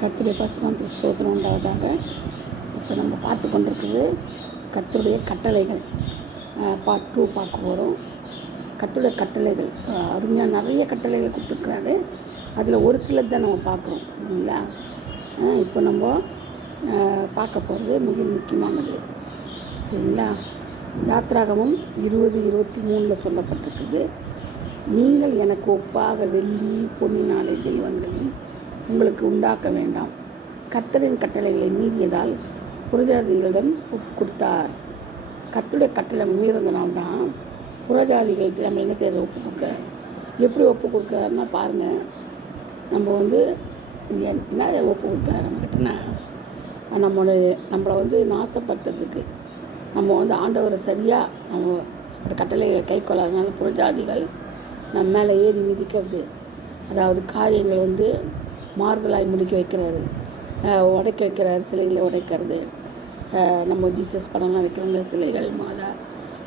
கர்த்தருடைய பரிசுத்த ஸ்தோத்திரம் உண்டாவதாக. இப்போ நம்ம பார்த்து கொண்டிருக்கிறது கர்த்தருடைய கட்டளைகள். பார்ட் 2 பார்க்க போகிறோம். கர்த்தருடைய கட்டளைகள் அருமையாக நிறைய கட்டளைகள் கொடுத்துருக்குறாரு. அதில் ஒரு சிலது தான் நம்ம பார்க்குறோம் இல்லைங்களா. இப்போ நம்ம பார்க்க போகிறது மிக முக்கியமானது சரிங்களா. யாத்ராகமம் 20:23 சொல்லப்பட்டிருக்குது, நீங்கள் எனக்கு ஒப்பாக வெள்ளி பொன்னினாலே தெய்வங்களையும் உங்களுக்கு உண்டாக்க வேண்டாம். கர்த்தரின் கட்டளைகளை மீறியதால் புறஜாதிகளிடம் ஒப்பு கொடுத்தார். கர்த்தருடைய கட்டளை மீறதுனால்தான் புறஜாதிகளுக்கு நம்ம என்ன செய்யறது, ஒப்பு கொடுக்குறாரு. எப்படி ஒப்பு கொடுக்குறாருன்னா பாருங்கள், நம்ம என்ன ஒப்பு கொடுக்குறாரு நம்மக்கிட்டனா, நம்மளை நாசப்படுத்துறதுக்கு நம்ம ஆண்டவரை சரியாக நம்ம ஒரு கட்டளைகளை கை கொள்ளாதனால புறஜாதிகள் நம்ம மேலே ஏறி மிதிக்கிறது, அதாவது காரியங்கள் மாறுதலாய் முடிக்க வைக்கிறாரு, உடைக்க வைக்கிறாரு, சிலைகளை உடைக்கிறது. நம்ம ஜீசஸ் படம்லாம் வைக்கிறோம்ல, சிலைகள் மாதா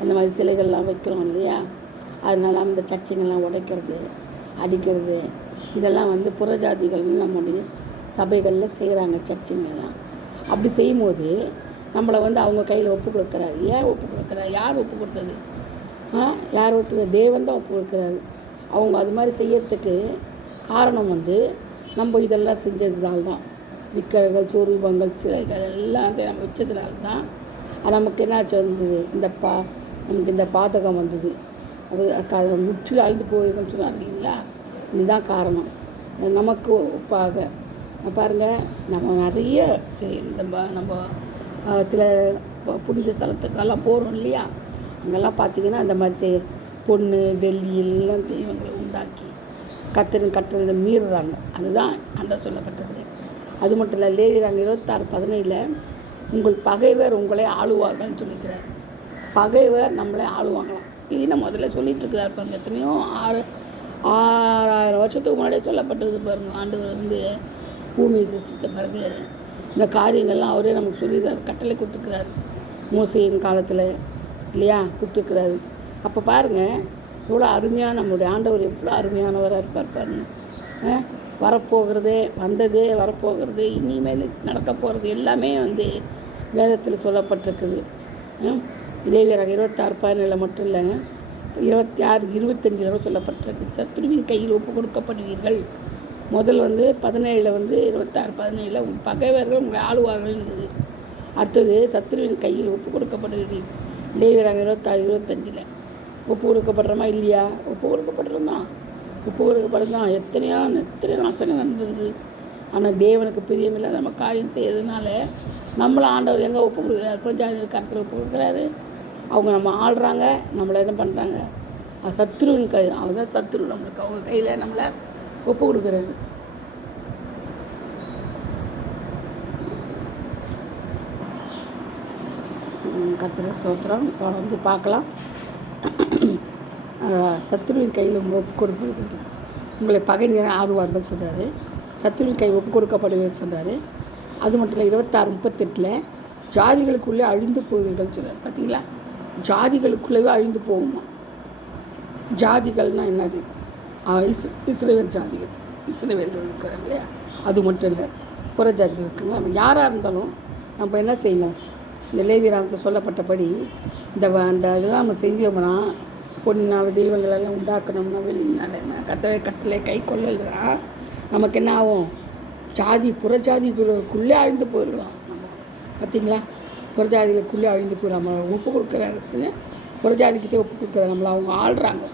அந்த மாதிரி சிலைகள்லாம் வைக்கிறோம் இல்லையா. அதனால அந்த சர்ச்சைங்கள்லாம் உடைக்கிறது, அடிக்கிறது, இதெல்லாம் புறஜாதிகள்னு நம்முடைய சபைகளில் செய்கிறாங்க சர்ச்சுங்கெல்லாம். அப்படி செய்யும்போது நம்மளை அவங்க கையில் ஒப்பு கொடுக்குறாரு. ஏன் ஒப்பு கொடுக்குறாரு? யார் ஒப்பு கொடுத்தது? யார் ஒப்பு? தேவன் தான் ஒப்பு கொடுக்குறாரு. அவங்க அது மாதிரி செய்யறதுக்கு காரணம் நம்ம இதெல்லாம் செஞ்சதுனால்தான். விக்கிரகங்கள், சொரூபங்கள், சிலைகள் எல்லாம் நம்ம வச்சதுனால்தான் நமக்கு என்னாச்சு நமக்கு இந்த பாதகம் வந்தது. அது முற்றிலும் அழிந்து போயிருக்குன்னு சொன்னார் இல்லைங்களா. இதுதான் காரணம். நமக்கு ஒப்பாக பாருங்கள், நம்ம நிறைய நம்ம சில புனித ஸ்தலத்துக்கெல்லாம் போகிறோம் இல்லையா. அங்கெல்லாம் பார்த்திங்கன்னா அந்த மாதிரி பொண்ணு வெள்ளி எல்லாம் தெய்வங்களை உண்டாக்கி கர்த்தரின் கட்டளை மீறுறாங்க. அதுதான் ஆண்டவர் சொல்லப்பட்டது. அது மட்டும் இல்லை, லேவியராங்க 26:17 உங்கள் பகைவர் உங்களை ஆளுவார்கள்னு சொல்லிக்கிறார். பகைவர் நம்மளை ஆளுவாங்களாம். கிளீனாக முதல்ல சொல்லிட்டு இருக்கிறார் பாருங்க. எத்தனையோ 6000 வருஷத்துக்கு முன்னாடியே சொல்லப்பட்டது பாருங்க. ஆண்டவர் பூமியை சிருஷ்டித்த பிறகு இந்த காரியங்கள்லாம் அவரே நமக்கு சொல்லிடுறாரு, கட்டளை கொடுத்துருக்கிறாரு. மோசையின் காலத்தில் இல்லையா கொடுத்துருக்குறாரு. அப்போ பாருங்கள் எவ்வளோ அருமையாக நம்மளுடைய ஆண்டவர் எவ்வளோ அருமையானவராக இருப்பார் பாருங்க. வரப்போகிறது, வந்தது, வரப்போகிறது, இனிமேல் நடக்க போகிறது எல்லாமே வேதத்தில் சொல்லப்பட்டிருக்குது. லேவியராக 26:17 மட்டும் இல்லைங்க, 26:25 சொல்லப்பட்டிருக்கு. சத்துருவின் கையில் ஒப்பு கொடுக்கப்படுவீர்கள். முதல் 17 26:17 உங்கள் பகைவர்கள் உங்களை ஆளுவார்கள் இருக்குது. அடுத்தது சத்துருவின் கையில் ஒப்பு கொடுக்கப்படுவீர்கள். லேவியராக 26:25 ஒப்பு கொடுக்கப்படுறோமா இல்லையா? ஒப்பு கொடுக்கப்படுறோம், ஒப்பு கொடுக்கப்படுதான். எத்தனையோ நாசங்கள் நடந்துருக்குது. ஆனால் தேவனுக்கு பிரியமில்லாத நம்ம காரியம் செய்யறதுனால நம்மளை ஆண்டவர் எங்கே ஒப்பு கொடுக்குறாரு? புறஜாதி கருத்தில் ஒப்பு கொடுக்குறாரு. அவங்க நம்ம ஆள்றாங்க, நம்மளை என்ன பண்ணுறாங்க? சத்துருவின் கை, அவங்க தான் சத்துரு. நம்மளுக்கு அவங்க கையில் நம்மளை ஒப்பு கொடுக்குறாரு. கர்த்தர் ஸ்தோத்திரம். இப்போ பார்க்கலாம். சத்துருவின் கையில் ஒப்பு கொடுக்கப்படுகிறது. உங்களை பகைஞர் ஆறுவார்கள் சொல்கிறாரு. சத்துருவின் கை ஒப்பு கொடுக்கப்படுவீர்கள் சொல்கிறாரு. அது மட்டும் இல்லை, 26:38 ஜாதிகளுக்குள்ளே அழிந்து போவீர்கள் சொல்கிறார். பார்த்தீங்களா, ஜாதிகளுக்குள்ளேயே அழிந்து போகுமா. ஜாதிகள்னால் என்னது? இஸ்ரவேல் ஜாதிகள், இஸ்ரவேல்கள் இருக்கிறாங்க இல்லையா. அது மட்டும் இல்லை, புற ஜாதிகள் இருக்குங்களா. நம்ம யாராக இருந்தாலும் நம்ம என்ன செய்யணும்? இந்த லேவியராகத்தில் சொல்லப்பட்டபடி அந்த இதெல்லாம் நம்ம செஞ்சோம்னா, பொன்னினால் தெய்வங்களெல்லாம் உண்டாக்கணும்னா, வெளியினால என்ன கட்டளை கை கொள்ளலைன்னா நமக்கு என்ன ஆகும்? புறஜாதிகளுக்குள்ளே அழிந்து போயிடலாம் நம்ம. பார்த்திங்களா, புறஜாதிகளுக்குள்ளே அழிந்து போயிடும். நம்ம ஒப்பு கொடுக்குறாரு, புறஜாதிக்கிட்டே ஒப்பு கொடுக்குறாரு. நம்மளை அவங்க ஆள்றாங்க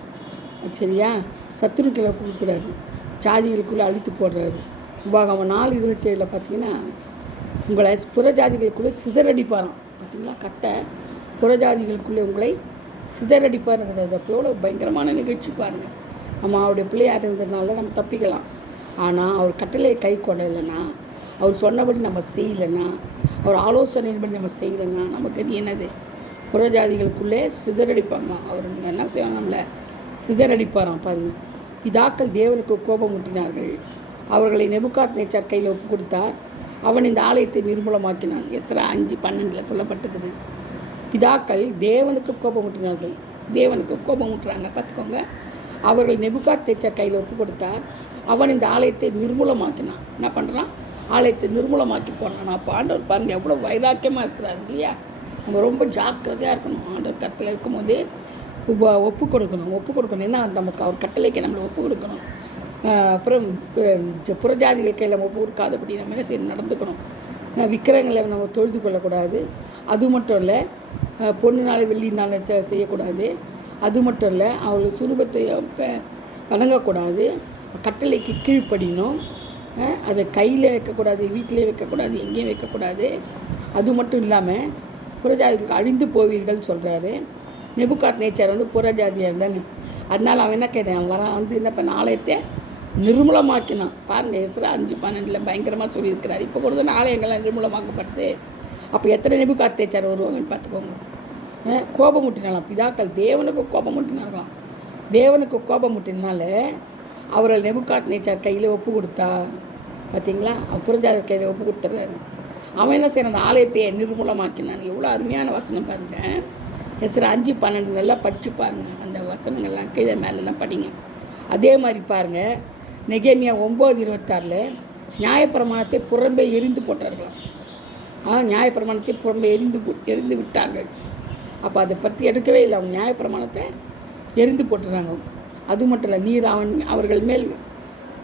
சரியா. சத்துருக்களை ஒப்பு கொடுக்குறாரு, ஜாதிகளுக்குள்ளே அழித்து போடுறாரு. உபாகமம் 4:27 பார்த்திங்கன்னா, உங்களை புறஜாதிகளுக்குள்ளே சிதறடிப்பாராம். பார்த்திங்களா, புறஜாதிகளுக்குள்ளே உங்களை சிதறடிப்பாருங்கிறது அப்போ எவ்வளோ பயங்கரமான நிகழ்ச்சி பாருங்கள். நம்ம அவருடைய பிள்ளையாக இருந்ததுனால நம்ம தப்பிக்கலாம். ஆனால் அவர் கட்டளையை கை கொள்ளலைன்னா, அவர் சொன்னபடி நம்ம செய்யலைன்னா, அவர் ஆலோசனையின்படி நம்ம செய்யலைன்னா நமக்கு அது என்னது? புறஜாதிகளுக்குள்ளே சிதறடிப்பாங்களாம். அவர் என்ன செய்வாங்க? நம்மளை சிதறடிப்பாராம் பாருங்கள். பிதாக்கள் தேவனுக்கு கோபம் ஊட்டினார்கள், அவர்களை நெபுகாத்நேச்சார் கையில் ஒப்பு கொடுத்தார், அவன் இந்த ஆலயத்தை நிர்மூலமாக்கினான். எஸ்ரா 5:12 சொல்லப்பட்டிருக்குது. பிதாக்கள் தேவனுக்கு கோபம் ஊட்டினார்கள், தேவனுக்கு கோபம் ஊட்டுறாங்க பார்த்துக்கோங்க. அவர்கள் நெபுகாத்நேச்சார் கையில் ஒப்பு கொடுத்தார், அவன் இந்த ஆலயத்தை நிர்மூலமாக்கினான். என்ன பண்ணுறான்? ஆலயத்தை நிர்மூலமாக்கி போடுறான். அப்போ ஆண்டவர் பாருங்கள் எவ்வளோ வைராக்கியமாக இருக்கிறாரு இல்லையா. நம்ம ரொம்ப ஜாக்கிரதையாக இருக்கணும். ஆண்டவர் கட்டளை இருக்கும்போது ஒப்பு கொடுக்கணும். ஏன்னா நமக்கு அவர் கட்டளைக்கு நம்மளை ஒப்பு கொடுக்கணும். அப்புறம் புறஜாதிகள் கையில் நம்ம ஒப்பு கொடுக்காதபடி நம்ம என்ன செய்ய நடந்துக்கணும். விக்கிரகங்களை நம்ம தொழுது கொள்ளக்கூடாது. அது மட்டும் இல்லை, பொண்ணுனால வெள்ளினால செய்யக்கூடாது. அது மட்டும் இல்லை, அவர்கள் சுரூபத்தை வணங்கக்கூடாது. கட்டளைக்கு கீழ்ப்படியணும். அதை கையில் வைக்கக்கூடாது, வீட்டிலே வைக்கக்கூடாது, எங்கேயும் வைக்கக்கூடாது. அது மட்டும் இல்லாமல் புறஜாதிகளுக்கு அழிந்து போவீர்கள் சொல்கிறாரு. நேபுகாத்நேச்சார் புறஜாதியாக இருந்தானே, அதனால் அவன் என்ன கேட்டான், வரான் என்ன பண்ண ஆலயத்தை நிர்மூலமாக்கினான். பாருங்கள், எஸ்ரா 5:12 பயங்கரமாக சொல்லியிருக்கிறார். இப்போ கூட ஆலயங்கள்லாம் நிர்மூலமாக்கப்படுது. அப்போ எத்தனை நேபுகாத்நேச்சார் வருவாங்கன்னு பார்த்துக்கோங்க. கோபமுட்டினாலாம் பிதாக்கள் தேவனுக்கு கோபமுட்டினார்களாம். தேவனுக்கு கோபமுட்டினால அவர்கள் நேபுகாத்நேச்சார் கையில் ஒப்பு கொடுத்தா. பார்த்தீங்களா, அவன் புறஜாதி கையில் ஒப்பு கொடுத்துட்றாரு. அவன் என்ன செய்யறான், அந்த ஆலயத்தை நிர்மூலமாக்கினான். எவ்வளோ அருமையான வசனம் பாருங்கள். எஸ்ரா 5:12 நல்லா படித்து பாருங்கள். அந்த வசனங்கள்லாம் கீழே மேலெல்லாம் படிங்க. அதே மாதிரி பாருங்கள், நெகேமியா 9:26 நியாயப்பிரமாணத்தை புறம்பே எரிந்து போட்டார்களாம். நியாயப்பிரமாணத்தை புறம்பே எரிந்து விட்டார்கள். அப்போ அதை பற்றி எடுக்கவே இல்லை. அவங்க நியாயப்பிரமாணத்தை எரிந்து போட்டுறாங்க. அது மட்டும் இல்லை, நீர் அவர்கள் மேல்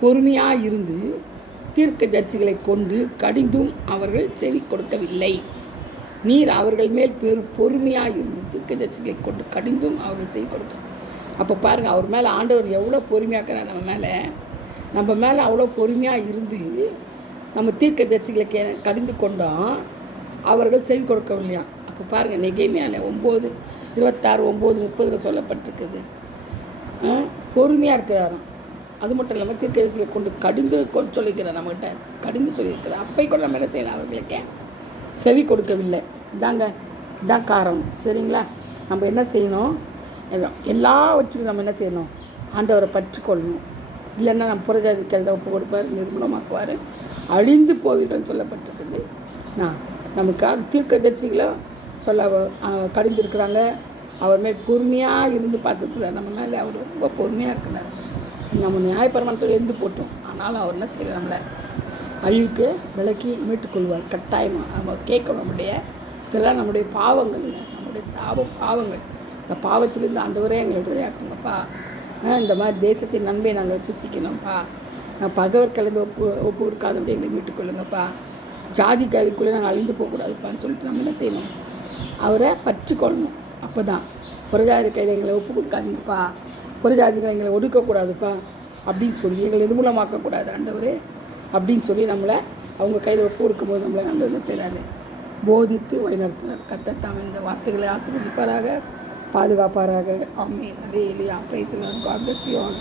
பொறுமையாக இருந்து தீர்க்கதரிசிகளை கொண்டு கடிந்தும் அவர்கள் செவி கொடுக்கவில்லை. நீர் அவர்கள் மேல் பொறுமையாக இருந்து தீர்க்கதரிசிகளை கொண்டு கடிந்தும் அவர்கள் செவி கொடுக்க. அப்போ பாருங்கள், அவர் மேலே ஆண்டவர் எவ்வளோ பொறுமையாக்குறார். நம்ம மேலே அவ்வளோ பொறுமையாக இருந்து நம்ம தீர்க்கதரிசிகளை கடிந்து கொண்டோம், அவர்கள் செவி கொடுக்கவில்லையா. அப்போ பாருங்கள், நெகேமியாவில் 9:26, 9:30 சொல்லப்பட்டிருக்குது. பொறுமையாக இருக்கிறாராம். அது மட்டும் இல்லாமல் தீர்க்கதரிசிகளை கொண்டு கடிந்து சொல்லிக்கிறார். நம்மகிட்ட கடிந்து சொல்லியிருக்கிறார். அப்போ கூட நம்ம என்ன செய்யலாம், அவர்களுக்கே செவி கொடுக்கவில்லை. இதான் காரணம். சரிங்களா, நம்ம என்ன செய்யணும், எல்லாவற்றுக்கும் நம்ம என்ன செய்யணும், ஆண்டவரை பற்றி கொள்ளணும். இல்லைன்னா நம்ம புறஜாதிகள் ஒப்பு கொடுப்பார், நிர்மூலமாக்குவார், அழிந்து போவீர்கள் சொல்லப்பட்டிருக்குது. நமக்காக தீர்க்கதரிசிகளை கடிந்திருக்கிறாங்க. அவர் மேல் பொறுமையாக இருந்து பார்த்துருக்குறார். நம்ம மேலே அவர் ரொம்ப பொறுமையாக இருக்கிறார். நம்ம நியாயப்பிரமாணத்தோடு இருந்து போட்டோம். ஆனாலும் அவர் என்ன செய்யலாம், நம்மளை அழிவுக்கு விலக்கி மீட்டுக்கொள்வார். கட்டாயமாக நம்ம கேட்கணும். இதெல்லாம் நம்முடைய பாவங்கள், நம்முடைய பாவங்கள். இந்த பாவத்திலிருந்து ஆண்டவரே எங்களை விடுதலையாக்குங்கப்பா. இந்த மாதிரி தேசத்தின் நன்மை நாங்கள் புசிக்கணும்ப்பா. பகவர் கலந்து ஒப்பு கொடுக்காதபடி எங்களை மீட்டுக்கொள்ளுங்கப்பா. ஜாதி காரிக்குள்ளே நாங்கள் அழிந்து போகக்கூடாதுப்பான்னு சொல்லிட்டு நம்ம என்ன செய்யணும், அவரை பற்றி கொள்ளணும். அப்போ தான் புறஜாதி கையில் எங்களை ஒப்பு கொடுக்காதீங்கப்பா, புறஜாதிகளை எங்களை ஒடுக்கக்கூடாதுப்பா அப்படின்னு சொல்லி எங்களை நிர்மூலமாக்கக்கூடாது ஆண்டவரே அப்படின்னு சொல்லி நம்மளை அவங்க கையில் ஒப்பு கொடுக்கும்போது நம்மளை ஆண்டவர் என்ன செய்கிறாரு, போதித்து வழிநடத்தினார். கர்த்தர் தாமே இந்த வார்த்தைகளை ஆசீர்வதிப்பாராக, பாதுகாப்பாராக. ஆமென். அல்லேலூயா. Praise the Lord. God bless you all.